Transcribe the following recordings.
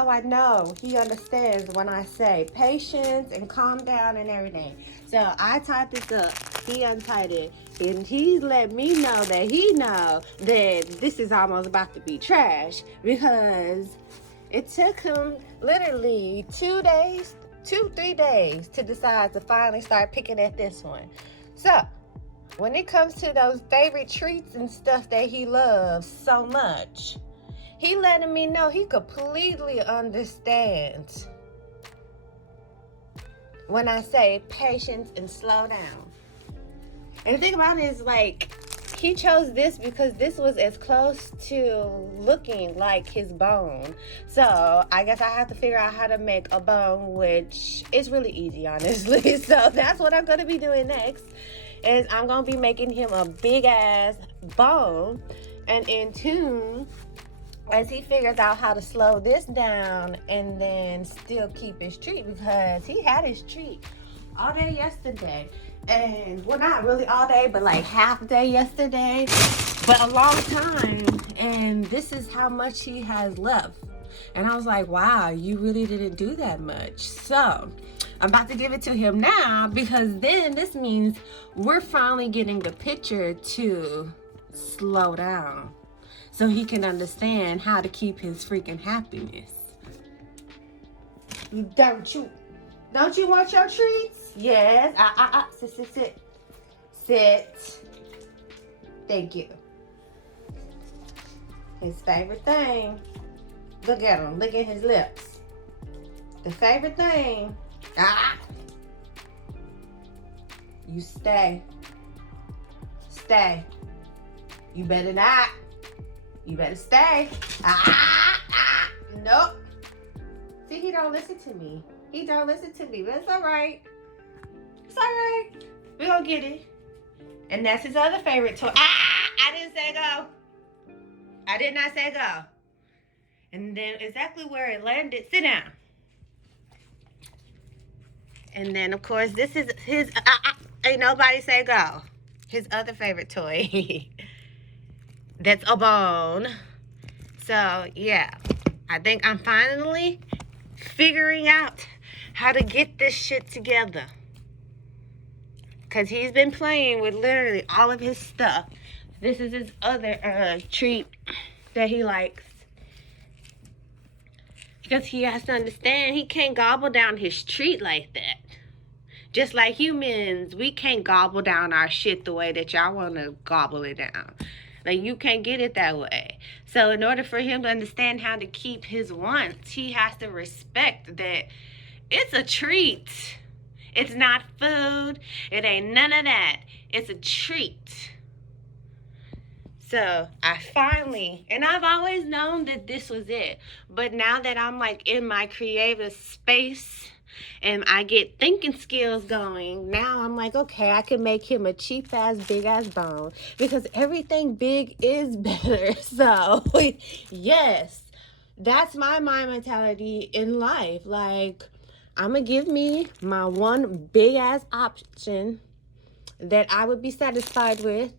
how I know he understands when I say patience and calm down and everything. So I tied this up, he untied it, and he's let me know that he know that this is almost about to be trash, because it took him literally 3 days to decide to finally start picking at this one. So when it comes to those favorite treats and stuff that he loves so much, he letting me know he completely understands when I say patience and slow down. And the thing about it is, like, he chose this because this was as close to looking like his bone. So I guess I have to figure out how to make a bone, which is really easy, honestly. So that's what I'm going to be doing next, is I'm going to be making him a big ass bone. And in tune, as he figures out how to slow this down and then still keep his treat, because he had his treat all day yesterday. And well, not really all day, but like half day yesterday, but a long time. And this is how much he has left. And I was like, wow, you really didn't do that much. So I'm about to give it to him now, because then this means we're finally getting the picture to slow down, so he can understand how to keep his freaking happiness. Don't you want your treats? Yes. Sit. Thank you. His favorite thing. Look at him. Look at his lips. The favorite thing. You stay. You better not. You better stay. Nope. See, he don't listen to me. But it's all right. We're gonna get it. And that's his other favorite toy. I didn't say go. I did not say go. And then exactly where it landed, sit down. And then, of course, this is his, ain't nobody say go. His other favorite toy. That's a bone. So, yeah. I think I'm finally figuring out how to get this shit together. Because he's been playing with literally all of his stuff. This is his other treat that he likes. Because he has to understand he can't gobble down his treat like that. Just like humans, we can't gobble down our shit the way that y'all want to gobble it down. Like, you can't get it that way. So in order for him to understand how to keep his wants, he has to respect that it's a treat. It's not food. It ain't none of that. It's a treat. So I finally, and I've always known that this was it. But now that I'm like in my creative space and I get thinking skills going, now I'm like, okay, I can make him a cheap ass, big ass bone, because everything big is better. So yes, that's my mind mentality in life. Like, I'm gonna give me my one big ass option that I would be satisfied with.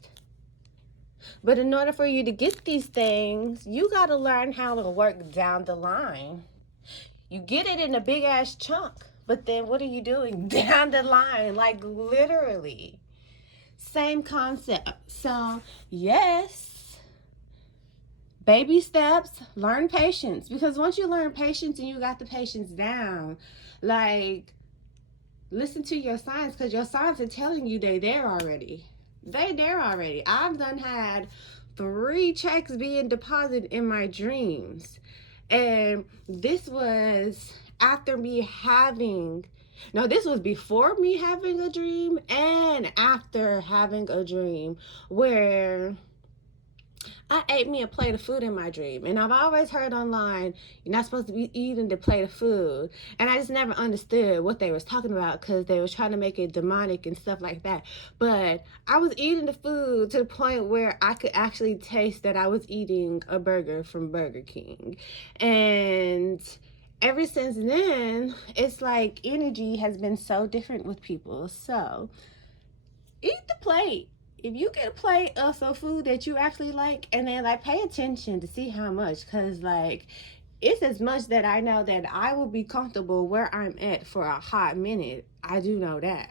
But in order for you to get these things, you gotta learn how to work down the line. You get it in a big ass chunk, but then what are you doing down the line? Like, literally. Same concept. So, yes, baby steps, learn patience. Because once you learn patience and you got the patience down, like, listen to your signs, because your signs are telling you they there already. I've done had 3 checks being deposited in my dreams. And this was after me having, no, this was before me having a dream and after having a dream where I ate me a plate of food in my dream. And I've always heard online, you're not supposed to be eating the plate of food. And I just never understood what they was talking about, because they was trying to make it demonic and stuff like that. But I was eating the food to the point where I could actually taste that I was eating a burger from Burger King. And ever since then, it's like energy has been so different with people. So eat the plate. If you get a plate of some food that you actually like, and then like pay attention to see how much, because like it's as much that I know that I will be comfortable where I'm at for a hot minute. I do know that.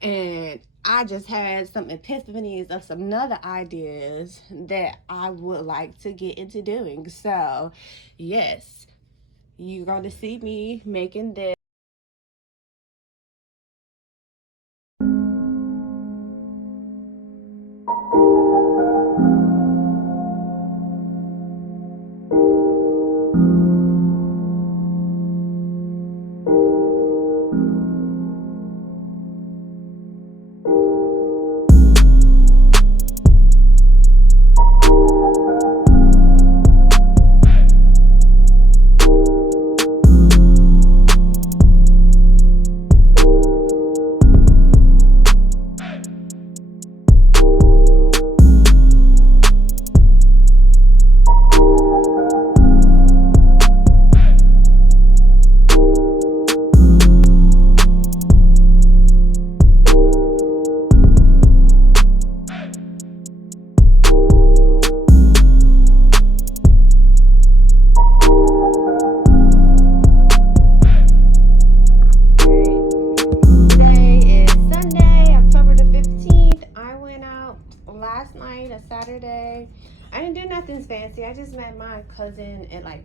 And I just had some epiphanies of some other ideas that I would like to get into doing. So, yes, you're going to see me making this. Last night, a Saturday, I didn't do nothing fancy. I just met my cousin at like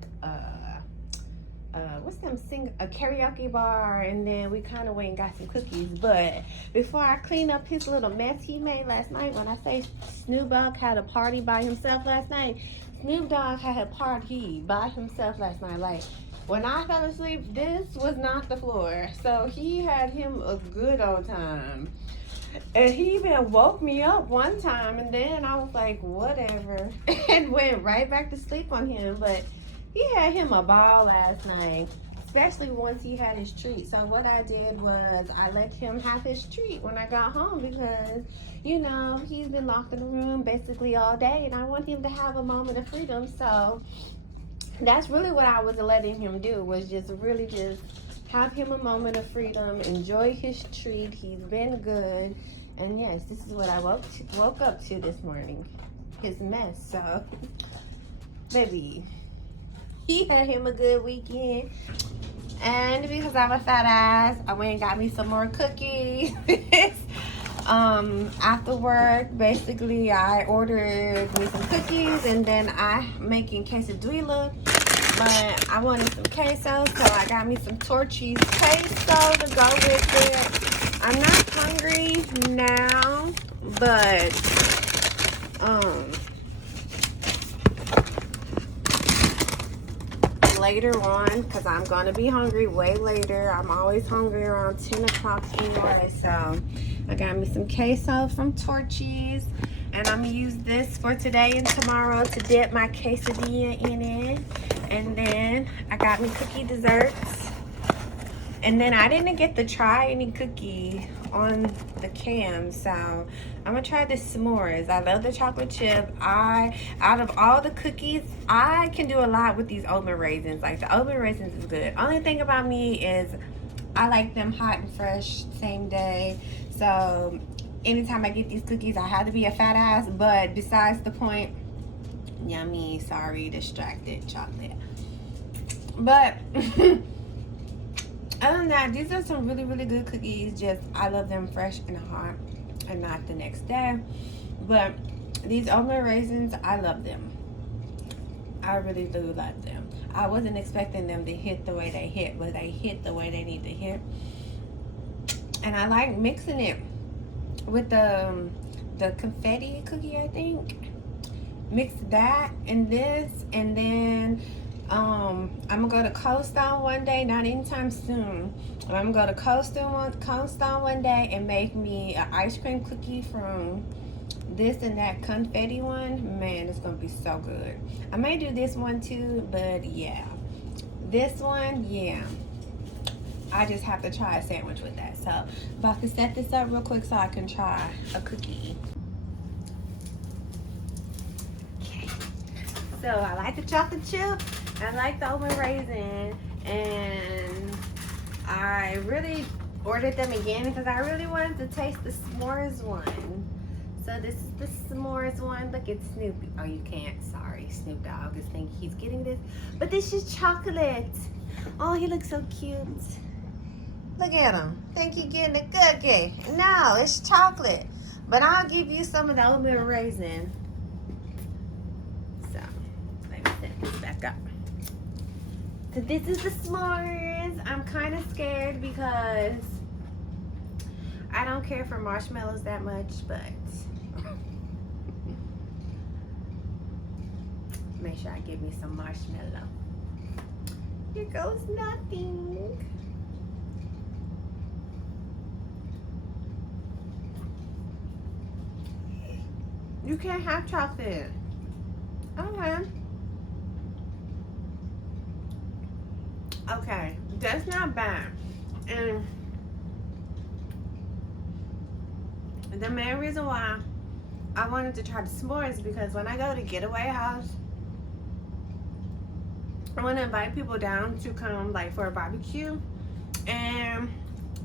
what's them sing a karaoke bar, and then we kind of went and got some cookies. But before I clean up his little mess he made last night, when I say Snoop Dogg had a party by himself last night, Snoop Dogg had a party by himself last night. Like, when I fell asleep, this was not the floor. So he had him a good old time. And he even woke me up one time, and then I was like, whatever, and went right back to sleep on him. But he had him a ball last night, especially once he had his treat. So what I did was I let him have his treat when I got home, because, you know, he's been locked in the room basically all day, and I want him to have a moment of freedom. So that's really what I was letting him do, was just really just have him a moment of freedom, enjoy his treat. He's been good. And yes, this is what I woke up to this morning, his mess. So, baby, he had him a good weekend. And because I'm a fat ass, I went and got me some more cookies. After work, basically, I ordered me some cookies, and then I'm making quesadilla. But I wanted some queso, so I got me some Torchy's queso to go with it. I'm not hungry now, but later on, because I'm going to be hungry way later. I'm always hungry around 10 o'clock anyway. So I got me some queso from Torchy's, and I'm going to use this for today and tomorrow to dip my quesadilla in it. And then I got me cookie desserts. And then I didn't get to try any cookie on the cam, so I'm gonna try the s'mores. I love the chocolate chip. Out of all the cookies, I can do a lot with these oatmeal raisins. Like, the oatmeal raisins is good. Only thing about me is I like them hot and fresh, same day. So anytime I get these cookies, I have to be a fat ass. But besides the point, yummy, sorry, distracted chocolate. But other than that, these are some really, really good cookies. Just, I love them fresh and hot and not the next day. But these oatmeal raisins, I love them. I really do love them. I wasn't expecting them to hit the way they hit, but they hit the way they need to hit. And I like mixing it with the confetti cookie, I think. Mix that and this, and then I'm gonna go to Cold Stone one day, not anytime soon. I'm gonna go to Cold Stone one day and make me an ice cream cookie from this and that confetti one. Man, it's gonna be so good. I may do this one too, but yeah, this one, yeah, I just have to try a sandwich with that. So I'm about to set this up real quick so I can try a cookie. Okay, so I like the chocolate chip, I like the oatmeal raisin, and I really ordered them again because I really wanted to taste the s'mores one. So this is the s'mores one. Look at Snoopy. Oh, you can't. Sorry, Snoop Dogg is thinking he's getting this. But this is chocolate. Oh, he looks so cute. Look at him. Think you're getting a cookie. No, it's chocolate. But I'll give you some of the oatmeal raisin. So, let me set this back up. So this is the s'mores. I'm kind of scared because I don't care for marshmallows that much, but make sure I give me some marshmallow. Here goes nothing. You can't have chocolate. Okay. Okay, that's not bad. And the main reason why I wanted to try the s'mores is because when I go to Getaway House, I want to invite people down to come like for a barbecue, and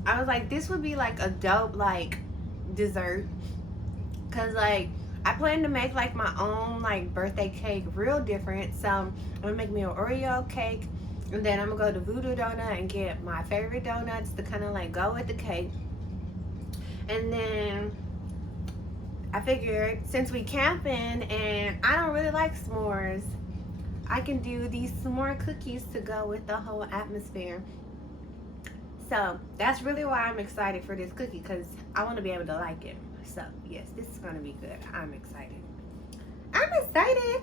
I was like, this would be like a dope like dessert, cause like I plan to make like my own like birthday cake, real different. So I'm gonna make me an Oreo cake, and then I'm gonna go to Voodoo Donut and get my favorite donuts to kind of like go with the cake. And then I figured since we camping and I don't really like s'mores, I can do these s'more cookies to go with the whole atmosphere. So that's really why I'm excited for this cookie, because I want to be able to like it. So yes, this is going to be good. I'm excited. I'm excited.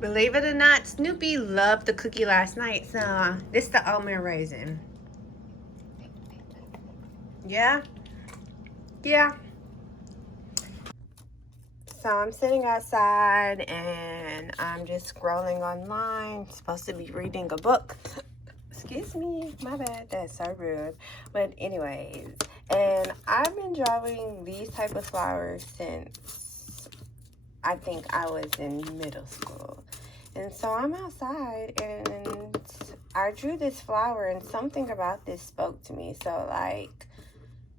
Believe it or not, Snoopy loved the cookie last night. So this is the oatmeal raisin. Yeah? Yeah. So I'm sitting outside and I'm just scrolling online. Supposed to be reading a book. Excuse me, my bad, that's so rude. But anyways, and I've been drawing these type of flowers since I think I was in middle school. And so I'm outside and I drew this flower and something about this spoke to me. So like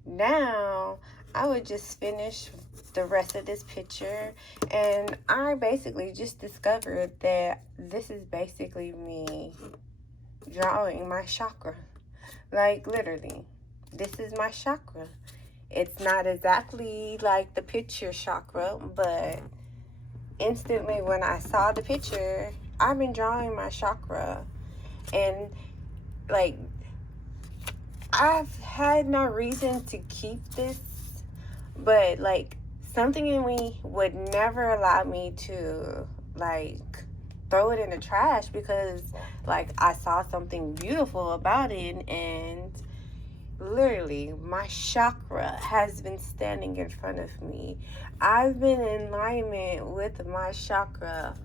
now I would just finish the rest of this picture, and I basically just discovered that this is basically me drawing my chakra. Like literally, this is my chakra. It's not exactly like the picture chakra, but instantly when I saw the picture, I've been drawing my chakra. And like, I've had no reason to keep this, but like something in me would never allow me to like throw it in the trash, because like I saw something beautiful about it, and literally my chakra has been standing in front of me. I've been in alignment with my chakra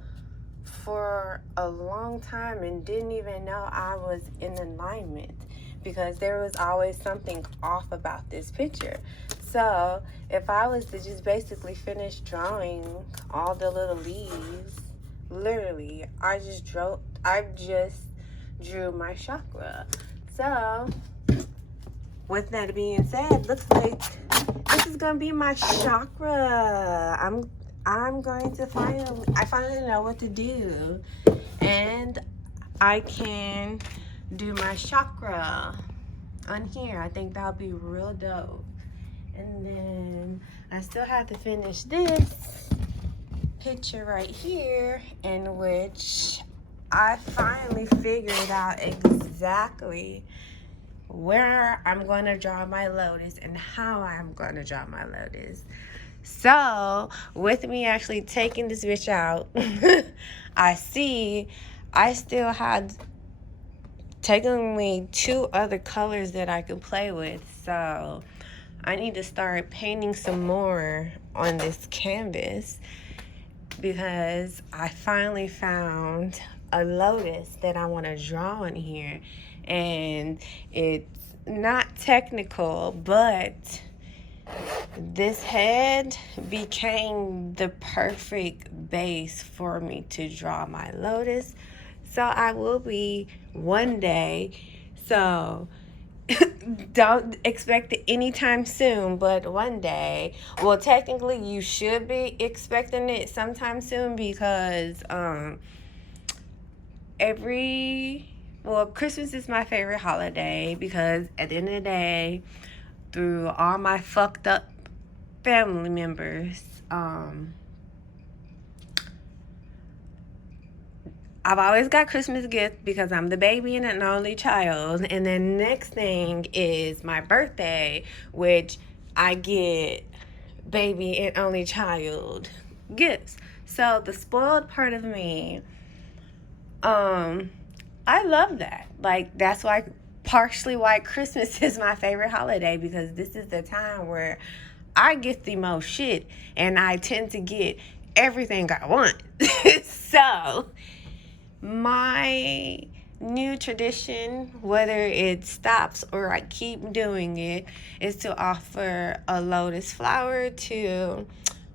for a long time and didn't even know I was in alignment, because there was always something off about this picture. So if I was to just basically finish drawing all the little leaves, literally I just drew my chakra. So with that being said, looks like this is gonna be my chakra. I'm going to finally know what to do, and I can do my chakra on here. I think that'll be real dope. And then I still have to finish this picture right here, in which I finally figured out exactly where I'm going to draw my lotus and how I'm going to draw my lotus. So with me actually taking this bitch out, I see I still had technically 2 other colors that I could play with. So I need to start painting some more on this canvas, because I finally found a lotus that I want to draw on here. And it's not technical, but this head became the perfect base for me to draw my lotus. So I will be one day So don't expect it anytime soon, but one day. Well, technically, you should be expecting it sometime soon because Christmas is my favorite holiday because at the end of the day, through all my fucked up family members, I've always got Christmas gifts because I'm the baby and an only child. And then next thing is my birthday, which I get baby and only child gifts. So the spoiled part of me, I love that. Like, that's why, partially why Christmas is my favorite holiday, because this is the time where I get the most shit and I tend to get everything I want. So my new tradition, whether it stops or I keep doing it, is to offer a lotus flower to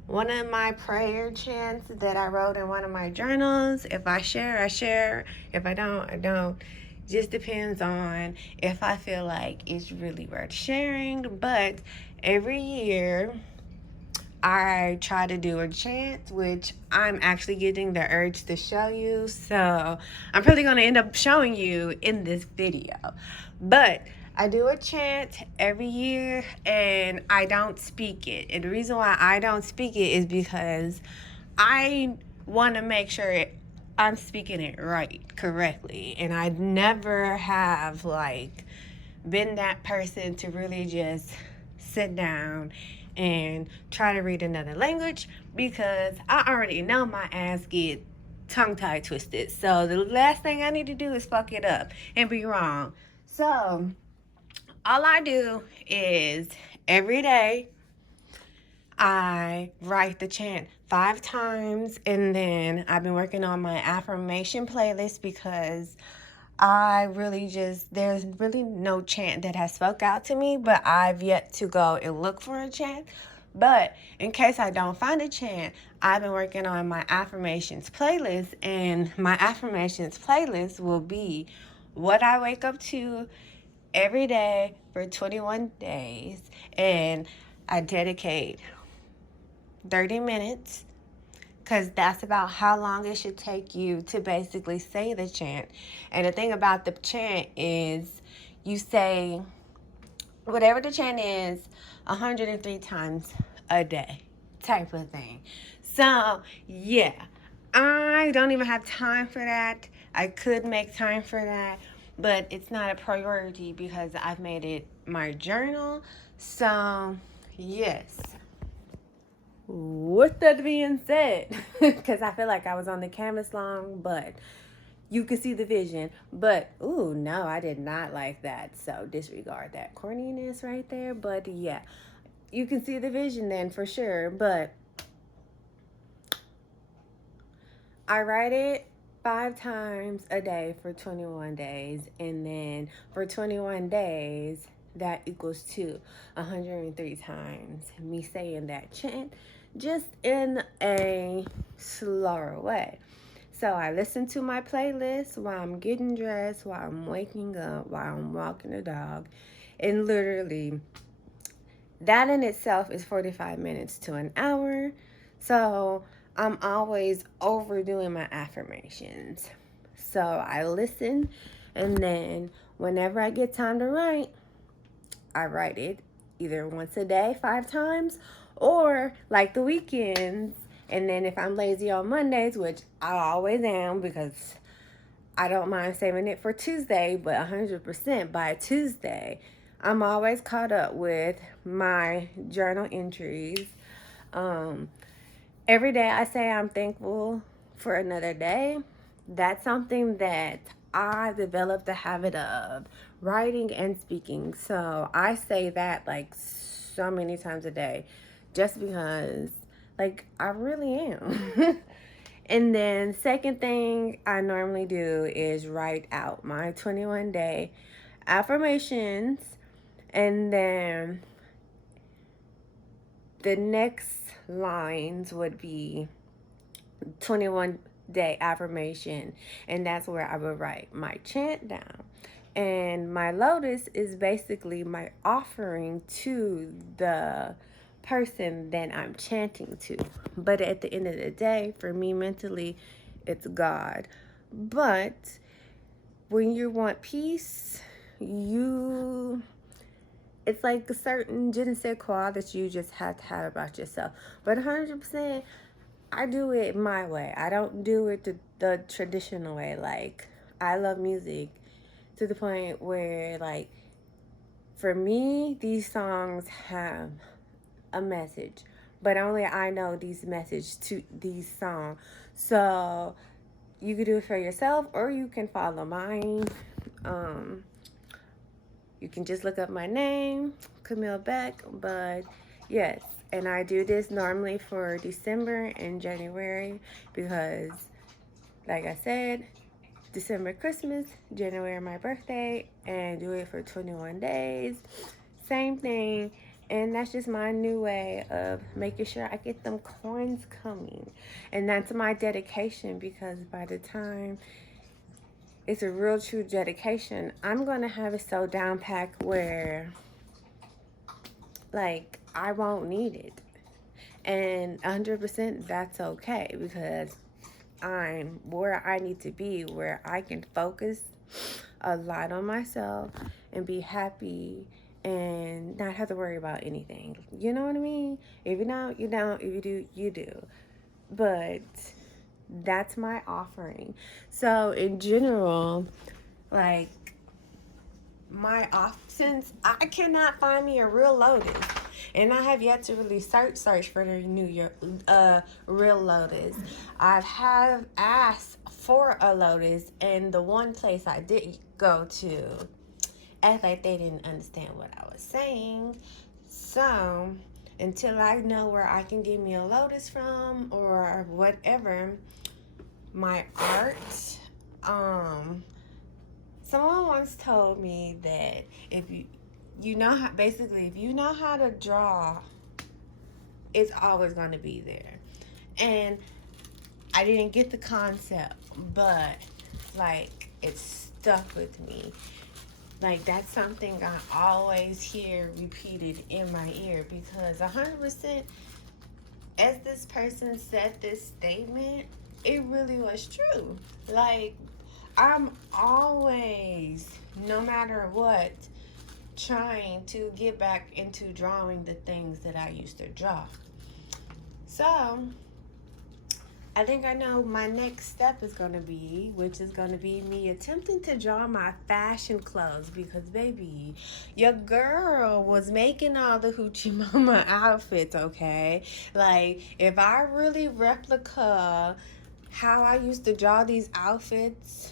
one of my prayer chants that I wrote in one of my journals. If I share, I share. If I don't, I don't. Just depends on if I feel like it's really worth sharing. But every year, I try to do a chant, which I'm actually getting the urge to show you. So I'm probably going to end up showing you in this video. But I do a chant every year and I don't speak it. And the reason why I don't speak it is because I want to make sure I'm speaking it right, correctly. And I never have been that person to really just sit down and try to read another language, because I already know my ass get tongue-tied twisted. So the last thing I need to do is fuck it up and be wrong. So all I do is every day I write the chant 5 times, and then I've been working on my affirmation playlist because there's really no chant that has spoke out to me, but I've yet to go and look for a chant. But in case I don't find a chant, I've been working on my affirmations playlist, and my affirmations playlist will be what I wake up to every day for 21 days, and I dedicate 30 minutes, because that's about how long it should take you to basically say the chant. And the thing about the chant is you say whatever the chant is 103 times a day type of thing. So yeah, I don't even have time for that. I could make time for that, but it's not a priority because I've made it my journal. So yes. With that being said, because I feel like I was on the canvas long, but you can see the vision. But, ooh, no, I did not like that. So disregard that corniness right there. But, yeah, you can see the vision then for sure. But I write it 5 times a day for 21 days. And then for 21 days, that equals to 103 times me saying that chant, just in a slower way. So I listen to my playlist while I'm getting dressed, while I'm waking up, while I'm walking the dog. And literally, that in itself is 45 minutes to an hour. So I'm always overdoing my affirmations. So I listen, and then whenever I get time to write, I write it either once a day, 5 times, or like the weekends. And then if I'm lazy on Mondays, which I always am because I don't mind saving it for Tuesday, but 100% by Tuesday, I'm always caught up with my journal entries. Every day I say I'm thankful for another day. That's something that I developed the habit of writing and speaking. So I say that like so many times a day just because I really am. And then second thing I normally do is write out my 21-day affirmations, and then the next lines would be 21-day affirmation, and that's where I would write my chant down. And my lotus is basically my offering to the person that I'm chanting to. But at the end of the day, for me mentally, it's God. But when you want peace, it's like a certain je ne sais quoi that you just have to have about yourself. But 100%, I do it my way. I don't do it the traditional way. Like, I love music to the point where, like, for me, these songs have a message, but only I know these message to these songs. So you can do it for yourself, or you can follow mine. You can just look up my name, Kamil Beck. But yes, and I do this normally for December and January because, like I said, December Christmas, January my birthday, and do it for 21 days. Same thing. And that's just my new way of making sure I get them coins coming. And that's my dedication, because by the time it's a real true dedication, I'm going to have it so down packed where, like, I won't need it. And 100% that's okay, because I'm where I need to be, where I can focus a lot on myself and be happy and not have to worry about anything. You know what I mean? If you don't, you don't. If you do, you do. But that's my offering. So in general, like, since I cannot find me a real lotus, and I have yet to really search for the New York real lotus. I have asked for a lotus, and the one place I did go to, act like they didn't understand what I was saying. So until I know where I can get me a lotus from or whatever, my art, someone once told me that if you know how, basically, if you know how to draw, it's always going to be there. And I didn't get the concept, but, like, it stuck with me. Like, that's something I always hear repeated in my ear, because 100%, as this person said this statement, it really was true. Like, I'm always, no matter what, trying to get back into drawing the things that I used to draw. So I think I know my next step is going to be, which is going to be me attempting to draw my fashion clothes, because, baby, your girl was making all the Hoochie Mama outfits, okay? Like, if I really replica how I used to draw these outfits,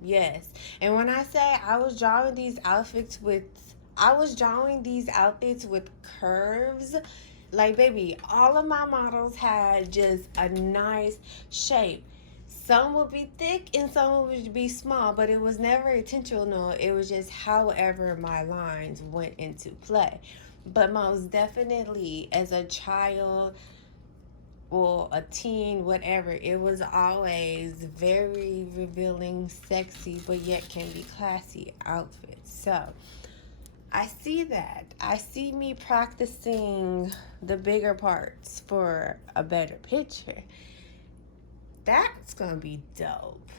yes. And when I say I was drawing these outfits with curves, like, baby, all of my models had just a nice shape. Some would be thick and some would be small, but it was never intentional. It was just however my lines went into play. But most definitely, as a child or a teen, whatever, it was always very revealing, sexy, but yet can be classy outfits. So I see that. I see me practicing the bigger parts for a better picture. That's gonna be dope.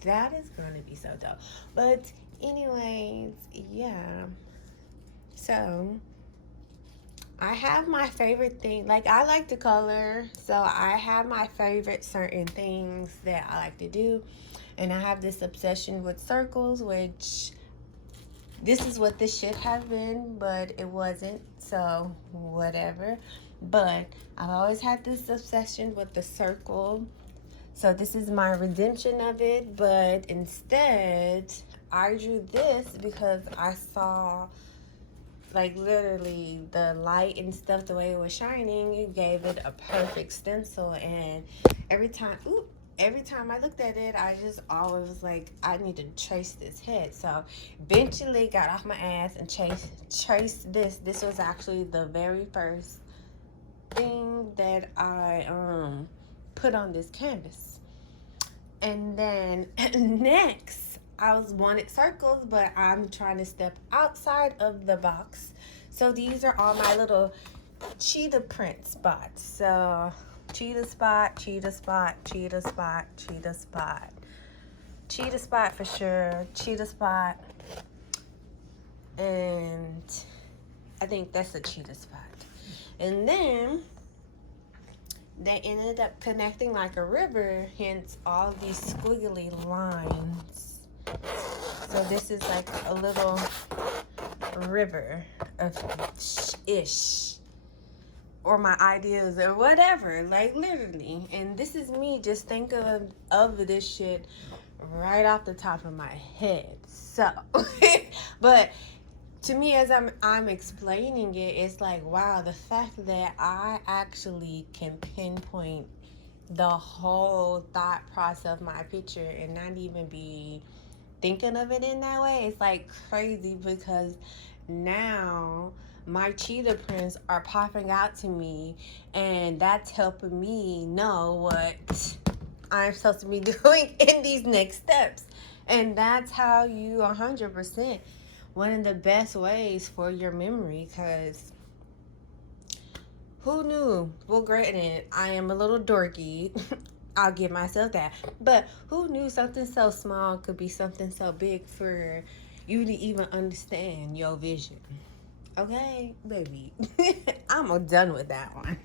That is gonna be so dope. But anyways, yeah. So I have my favorite thing. Like, I like to color, so I have my favorite certain things that I like to do. And I have this obsession with circles, which this is what this should have been, but it wasn't, so whatever. But I've always had this obsession with the circle, so this is my redemption of it. But instead, I drew this because I saw, like, literally the light and stuff, the way it was shining, it gave it a perfect stencil. And every time I looked at it, I just always was like, I need to trace this head. So eventually got off my ass and traced this. This was actually the very first thing that I put on this canvas. And then next, I was wanted circles, but I'm trying to step outside of the box. So these are all my little cheetah print spots. So cheetah spot, cheetah spot, cheetah spot, cheetah spot. Cheetah spot for sure, cheetah spot. And I think that's a cheetah spot. And then they ended up connecting like a river, hence all of these squiggly lines. So this is like a little river of ish, or my ideas, or whatever, like literally. And this is me just thinking of this shit right off the top of my head. So, but to me, as I'm explaining it, it's like, wow, the fact that I actually can pinpoint the whole thought process of my picture and not even be thinking of it in that way, it's like crazy, because now my cheetah prints are popping out to me, and that's helping me know what I'm supposed to be doing in these next steps. And that's how you 100% one of the best ways for your memory, because who knew? Well, granted, I am a little dorky. I'll give myself that. But who knew something so small could be something so big for you to even understand your vision? Okay, baby. I'm done with that one.